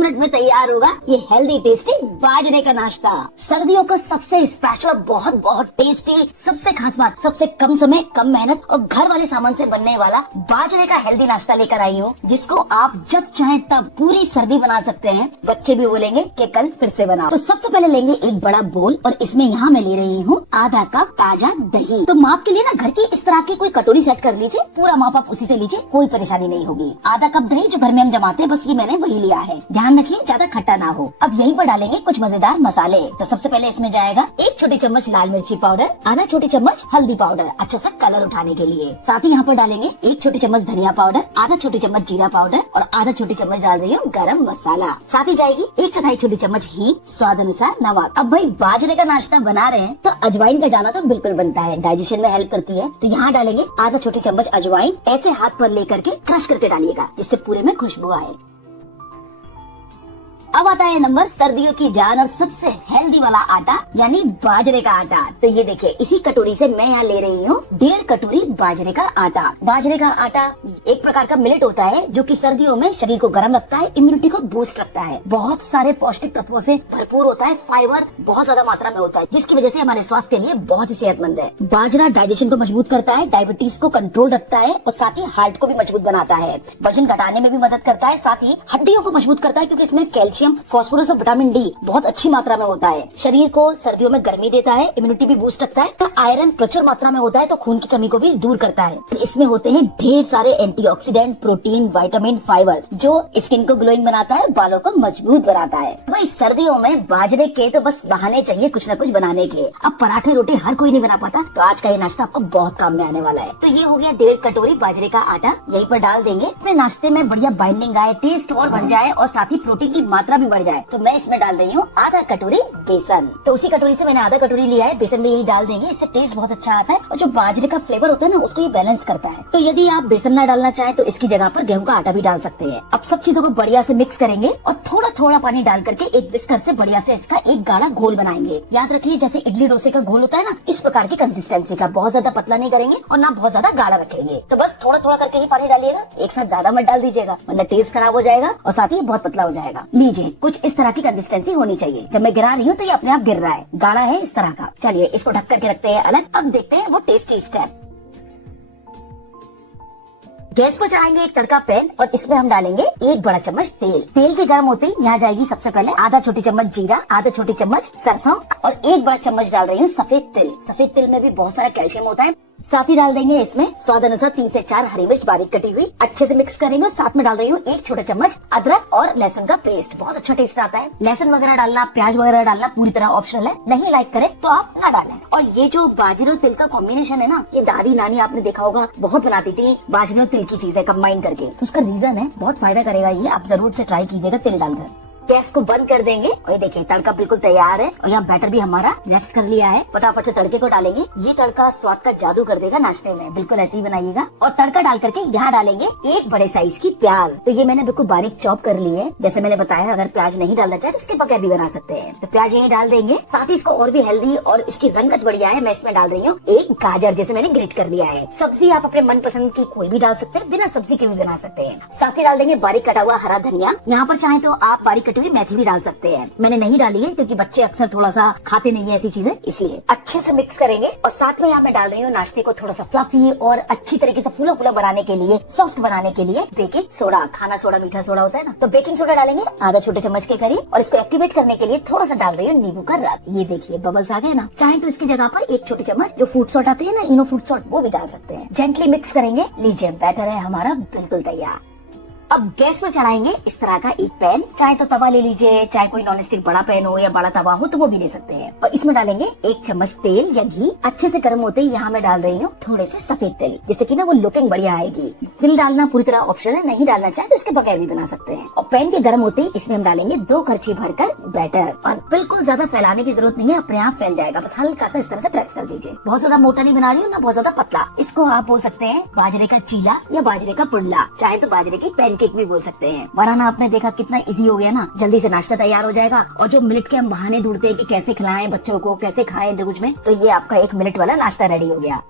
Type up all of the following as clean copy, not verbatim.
Minute में तैयार होगा ये हेल्दी टेस्टी बाजरे का नाश्ता। सर्दियों का सबसे स्पेशल, बहुत बहुत टेस्टी, सबसे खास बात, सबसे कम समय, कम मेहनत और घर वाले सामान से बनने वाला बाजरे का हेल्दी नाश्ता लेकर आई हूँ, जिसको आप जब चाहें तब पूरी सर्दी बना सकते हैं। बच्चे भी बोलेंगे कि कल फिर से बनाओ। तो सबसे पहले लेंगे एक बड़ा बोल और इसमें यहाँ मैं ले रही हूँ आधा कप ताजा दही। तो माप के लिए ना घर की इस तरह की कोई कटोरी सेट कर लीजिए, पूरा माप आप उसी से लीजिए, कोई परेशानी नहीं होगी। आधा कप दही जो घर में हम जमाते हैं, बस ये मैंने वही लिया है। ध्यान रखिए ज्यादा खट्टा ना हो। अब यहीं पर डालेंगे कुछ मजेदार मसाले। तो सबसे पहले इसमें जाएगा 1 छोटी चम्मच लाल मिर्ची पाउडर, आधा छोटी चम्मच हल्दी पाउडर अच्छा सा कलर उठाने के लिए। साथ ही यहाँ पर डालेंगे 1 छोटी चम्मच धनिया पाउडर, आधा छोटी चम्मच जीरा पाउडर और आधा छोटी चम्मच डाल रही हूँ गरम मसाला। साथ ही जाएगी 1/4 छोटी चम्मच हींग, स्वाद अनुसार नमक। अब भाई बाजरे का नाश्ता बना रहे हैं तो अजवाइन का जाना तो बिल्कुल बनता है, डाइजेशन में हेल्प करती है। तो यहाँ डालेंगे आधा छोटी चम्मच अजवाइन, ऐसे हाथ पर लेकर के क्रश करके डालिएगा, जिससे पूरे में खुशबू आए। अब आता है नंबर सर्दियों की जान और सबसे हेल्दी वाला आटा, यानी बाजरे का आटा। तो ये देखिए, इसी कटोरी से मैं यहाँ ले रही हूँ 1.5 कटोरी बाजरे का आटा। बाजरे का आटा एक प्रकार का मिलेट होता है जो कि सर्दियों में शरीर को गर्म रखता है, इम्यूनिटी को बूस्ट रखता है, बहुत सारे पौष्टिक तत्वों से भरपूर होता है, फाइबर बहुत ज्यादा मात्रा में होता है, जिसकी वजह से हमारे स्वास्थ्य के लिए बहुत ही सेहतमंद है। बाजरा डाइजेशन को मजबूत करता है, डायबिटीज को कंट्रोल रखता है और साथ ही हार्ट को भी मजबूत बनाता है, वजन घटाने में भी मदद करता है, साथ ही हड्डियों को मजबूत करता है क्योंकि इसमें कैल्शियम, फास्फोरस और विटामिन डी बहुत अच्छी मात्रा में होता है। शरीर को सर्दियों में गर्मी देता है, इम्यूनिटी भी बूस्ट रखता है। तो आयरन प्रचुर मात्रा में होता है तो खून की कमी को भी दूर करता है। इसमें होते हैं ढेर सारे एंटीऑक्सीडेंट, प्रोटीन, विटामिन, फाइबर जो स्किन को ग्लोइंग बनाता है, बालों को मजबूत बनाता है। भाई सर्दियों में बाजरे के तो बस बहाने चाहिए कुछ न कुछ बनाने के। अब पराठे रोटी हर कोई नहीं बना पाता, तो आज का ये नाश्ता आपको बहुत काम में आने वाला है। तो ये हो गया 1.5 कटोरी बाजरे का आटा, यहीं पर डाल देंगे। अपने नाश्ते में बढ़िया बाइंडिंग आए, टेस्ट और बढ़ जाए और साथ ही प्रोटीन की मात्रा भी बढ़ जाए, तो मैं इसमें डाल रही हूँ आधा कटोरी बेसन। तो उसी कटोरी से मैंने आधा कटोरी लिया है, बेसन भी यही डाल देंगे, इससे टेस्ट बहुत अच्छा आता है और जो बाजरे का फ्लेवर होता है ना, उसको ये बैलेंस करता है। तो यदि आप बेसन ना डालना चाहें तो इसकी जगह पर गेहूं का आटा भी डाल सकते हैं। अब सब चीजों को बढ़िया से मिक्स करेंगे और थोड़ा थोड़ा पानी डाल करके एक विस्कर से बढ़िया से इसका एक गाढ़ा घोल बनाएंगे। याद रखिए जैसे इडली डोसे का घोल होता है ना, इस प्रकार की कंसिस्टेंसी का, बहुत ज्यादा पतला नहीं करेंगे और ना बहुत ज्यादा गाढ़ा रखेंगे। तो बस थोड़ा थोड़ा करके ही पानी डालिएगा, एक साथ ज्यादा मत डाल दीजिएगा वरना टेस्ट खराब हो जाएगा और साथ ही बहुत पतला हो जाएगा। लीजिए कुछ इस तरह की कंसिस्टेंसी होनी चाहिए। जब मैं गिरा रही हूँ तो ये अपने आप गिर रहा है, गाढ़ा है इस तरह का। चलिए इसको ढक करके रखते हैं अलग। अब देखते हैं वो टेस्टी स्टेप। गैस पर चढ़ाएंगे एक तड़का पैन और इसमें हम डालेंगे 1 बड़ा चम्मच तेल। तेल के गर्म होते ही यहाँ जाएगी सबसे पहले आधा छोटी चम्मच जीरा, आधा छोटी चम्मच सरसों और 1 बड़ा चम्मच डाल रही हूँ सफेद तिल। सफेद तिल में भी बहुत सारा कैल्शियम होता है। साथ ही डाल देंगे इसमें स्वाद अनुसार 3 से 4 हरी मिर्च बारीक कटी हुई, अच्छे से मिक्स करेंगे। साथ में डाल रही हूँ 1 छोटा चम्मच अदरक और लहसुन का पेस्ट, बहुत अच्छा टेस्ट आता है। लहसुन वगैरह डालना, प्याज वगैरह डालना पूरी तरह ऑप्शनल है, नहीं लाइक करे तो आप ना डालें। और ये जो बाजरे और तिल का कॉम्बिनेशन है ना, ये दादी नानी आपने देखा होगा बहुत बनाती थी, बाजरे और तिल की चीजें कंबाइन करके। तो उसका रीजन है, बहुत फायदा करेगा ये, आप जरूर से ट्राई कीजिएगा तिल डालकर। गैस को बंद कर देंगे और ये देखिए तड़का बिल्कुल तैयार है और यहाँ बैटर भी हमारा रेस्ट कर लिया है। फटाफट से तड़के को डालेंगे, ये तड़का स्वाद का जादू कर देगा नाश्ते में, बिल्कुल ऐसे ही बनाइएगा। और तड़का डाल करके यहाँ डालेंगे 1 बड़े साइज की प्याज। तो ये मैंने बिल्कुल बारीक चॉप कर ली है, जैसे मैंने बताया अगर प्याज नहीं डालना चाहे तो उसके बगैर भी बना सकते हैं। तो प्याज यही डाल देंगे, साथ ही इसको और भी हेल्दी और इसकी रंगत बढ़िया है, मैं इसमें डाल रही हूँ 1 गाजर, जैसे मैंने ग्रेट कर लिया है। सब्जी आप अपने मनपसंद की कोई भी डाल सकते हैं, बिना सब्जी के भी बना सकते हैं। साथ ही डाल देंगे बारीक कटा हुआ हरा धनिया, यहाँ पर चाहे तो आप बारीक कटी हुई मेथी भी डाल सकते हैं। मैंने नहीं डाली है क्योंकि बच्चे अक्सर थोड़ा सा खाते नहीं है ऐसी चीजें, इसलिए अच्छे से मिक्स करेंगे। और साथ में यहाँ मैं डाल रही हूँ नाश्ते को थोड़ा सा फ्लफी और अच्छी तरीके से फूला फूला बनाने के लिए, सॉफ्ट बनाने के लिए बेकिंग सोडा, खाना सोडा, मीठा सोडा होता है ना, तो बेकिंग सोडा डालेंगे आधा छोटे चम्मच के करीब। और इसको एक्टिवेट करने के लिए थोड़ा सा डाल रही हूँ नींबू का रस। ये देखिए बबल्स आ गए ना, चाहे तो इसकी जगह पर 1 छोटी चम्मच जो फूड सॉल्ट आते हैं ना, इनो फूड सॉल्ट, वो भी डाल सकते हैं। जेंटली मिक्स करेंगे। लीजिए बैटर है हमारा बिल्कुल तैयार। अब गैस पर चढ़ाएंगे इस तरह का एक पैन, चाहे तो तवा ले लीजिए, चाहे कोई नॉन स्टिक बड़ा पैन हो या बड़ा तवा हो तो वो भी ले सकते हैं। और इसमें डालेंगे 1 चम्मच तेल या घी। अच्छे से गर्म होते ही यहाँ मैं डाल रही हूँ थोड़े से सफेद तिल, जिससे कि ना वो लुकिंग बढ़िया आएगी। तिल डालना पूरी तरह ऑप्शनल है, नहीं डालना चाहे तो इसके बगैर भी बना सकते हैं। और पैन के गर्म होते ही इसमें हम डालेंगे 2 करछी भरकर बैटर। और बिल्कुल ज्यादा फैलाने की जरूरत नहीं है, अपने आप फैल जाएगा, बस हल्का सा इस तरह से प्रेस कर दीजिए। बहुत ज्यादा मोटा नहीं बना रही हूँ ना बहुत ज्यादा पतला। इसको आप बोल सकते हैं बाजरे का चीला या बाजरे का पुडला, चाहे तो बाजरे की पैनकेक भी बोल सकते हैं। बनाना आपने देखा कितना इजी हो गया ना, जल्दी से नाश्ता तैयार हो जाएगा। और जो मिनट के हम बहाने ढूंढते हैं कि कैसे खिलाएं बच्चों को, कैसे खाएं रोज में, तो ये आपका 1 मिनट वाला नाश्ता रेडी हो गया।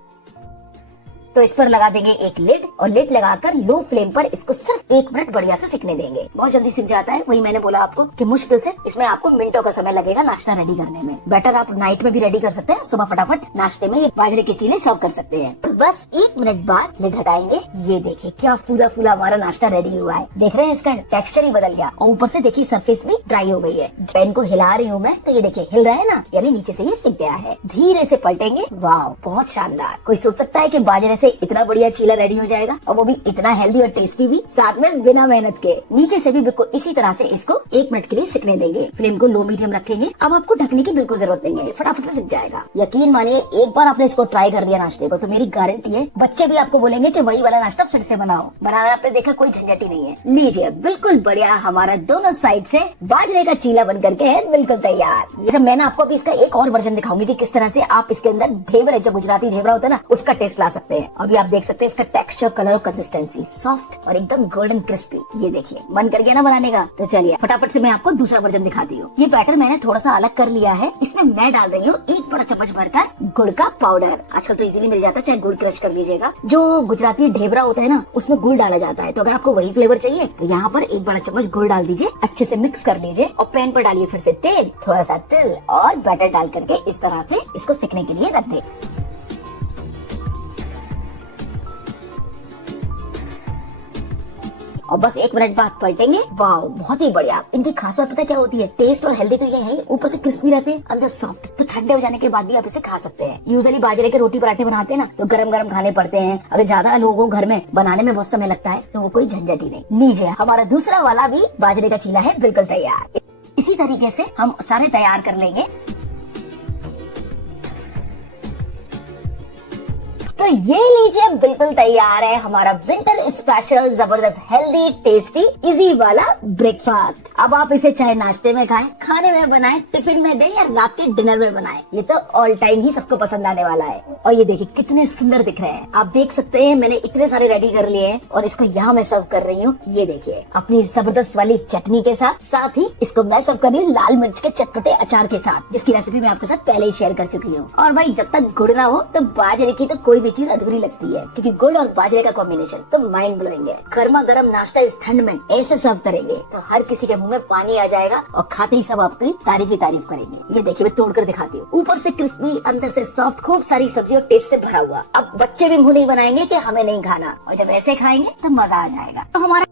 तो इस पर लगा देंगे एक लिड और लिड लगाकर लो फ्लेम पर इसको सिर्फ 1 मिनट बढ़िया से सिकने देंगे। बहुत जल्दी सिक जाता है। वही मैंने बोला आपको कि मुश्किल से इसमें आपको मिनटों का समय लगेगा नाश्ता रेडी करने में। बैटर आप नाइट में भी रेडी कर सकते हैं, सुबह फटाफट नाश्ते में ये बाजरे के चीले सर्व कर सकते हैं। बस 1 मिनट बाद लिड हटाएंगे। ये देखिए क्या फूला फूला हमारा नाश्ता रेडी हुआ है। देख रहे हैं इसका टेक्सचर ही बदल गया और ऊपर से देखिए सरफेस भी ड्राई हो गई है। पेन को हिला रही हूँ मैं तो ये देखिए हिल रहा है ना, यानी नीचे से ये सिक गया है। धीरे से पलटेंगे। वाह बहुत शानदार। कोई सोच सकता है कि बाजरे से इतना बढ़िया चीला रेडी हो जाएगा और वो भी इतना हेल्दी और टेस्टी भी, साथ में बिना मेहनत के। नीचे से भी बिल्कुल इसी तरह से इसको 1 मिनट के लिए सिकने देंगे। फ्लेम को लो मीडियम रखेंगे। अब आपको ढकने की बिल्कुल जरूरत नहीं है, फटाफट से सिक जाएगा। यकीन मानिए एक बार आपने इसको ट्राई कर लिया नाश्ते को तो मेरी गारंटी है बच्चे भी आपको बोलेंगे कि वही वाला नाश्ता फिर से बनाओ। बनाना आपने देखा कोई झंझट ही नहीं है। लीजिए बिल्कुल बढ़िया हमारा दोनों साइड से बाजरे का चीला बन करके है बिल्कुल तैयार। ये मैं ना आपको अभी इसका एक और वर्जन दिखाऊंगी कि किस तरह से आप इसके अंदर ढेबरा, जो गुजराती ढेबरा होता है ना, उसका टेस्ट ला सकते हैं। अभी आप देख सकते हैं इसका टेक्सचर, कलर और कंसिस्टेंसी सॉफ्ट और एकदम गोल्डन क्रिस्पी। ये देखिए मन कर गया ना बनाने का, तो चलिए फटाफट से मैं आपको दूसरा वर्जन दिखाती हूँ। ये बैटर मैंने थोड़ा सा अलग कर लिया है। इसमें मैं डाल रही हूँ 1 बड़ा चम्मच भरकर गुड़ का पाउडर। आजकल तो इजीली मिल जाता है, चाहे गुड़ क्रश कर लीजिएगा। जो गुजराती ढेबरा होता है ना उसमें गुड़ डाला जाता है, तो अगर आपको वही फ्लेवर चाहिए तो यहाँ पर 1 बड़ा चम्मच गुड़ डाल दीजिए। अच्छे से मिक्स कर लीजिए और पैन पर डालिए फिर से तेल, थोड़ा सा तिल और बैटर डाल करके इस तरह से इसको सिकने के लिए रख दे। और बस 1 मिनट बाद पलटेंगे। वाह बहुत ही बढ़िया। इनकी खास बात पता क्या होती है, टेस्ट और हेल्दी तो ये है, ऊपर से क्रिस्पी रहते हैं, अंदर सॉफ्ट। तो ठंडे हो जाने के बाद भी आप इसे खा सकते हैं। यूजुअली बाजरे के रोटी पराठे बनाते हैं ना तो गरम गरम खाने पड़ते हैं। अगर ज्यादा लोगों को घर में बनाने में बहुत समय लगता है तो वो कोई झंझट ही नहीं। लीजिए हमारा दूसरा वाला भी बाजरे का चीला है बिल्कुल तैयार। इसी तरीके से हम सारे तैयार कर लेंगे। तो ये लीजिए बिल्कुल तैयार है हमारा विंटर स्पेशल जबरदस्त हेल्दी टेस्टी इजी वाला ब्रेकफास्ट। अब आप इसे चाहे नाश्ते में खाएं, खाने में बनाएं, टिफिन में दें या रात के डिनर में बनाएं, ये तो ऑल टाइम ही सबको पसंद आने वाला है। और ये देखिए कितने सुंदर दिख रहे हैं। आप देख सकते हैं मैंने इतने सारे रेडी कर लिए हैं और इसको यहाँ मैं सर्व कर रही हूँ। ये देखिए अपनी जबरदस्त वाली चटनी के साथ ही इसको मैं सर्व कर रही हूँ लाल मिर्च के चटपटे अचार के साथ, जिसकी रेसिपी मैं आपके साथ पहले ही शेयर कर चुकी हूँ। और भाई जब तक गुड़ ना हो तो बाजरे की तो कोई चीज अधूरी लगती है, क्योंकि गुड़ और बाजरे का कॉम्बिनेशन तो माइंड ब्लोइंग है। गर्मा गर्म नाश्ता इस ठंड में ऐसे सर्व करेंगे तो हर किसी के मुंह में पानी आ जाएगा और खाते ही सब आपकी तारीफ ही तारीफ करेंगे। ये देखिए मैं तोड़कर दिखाती हूँ। ऊपर से क्रिस्पी, अंदर से सॉफ्ट, खूब सारी सब्जी और टेस्ट से भरा हुआ। अब बच्चे भी मुंह नहीं बनाएंगे कि हमें नहीं खाना, और जब ऐसे खाएंगे तो मजा आ जाएगा। तो हमारा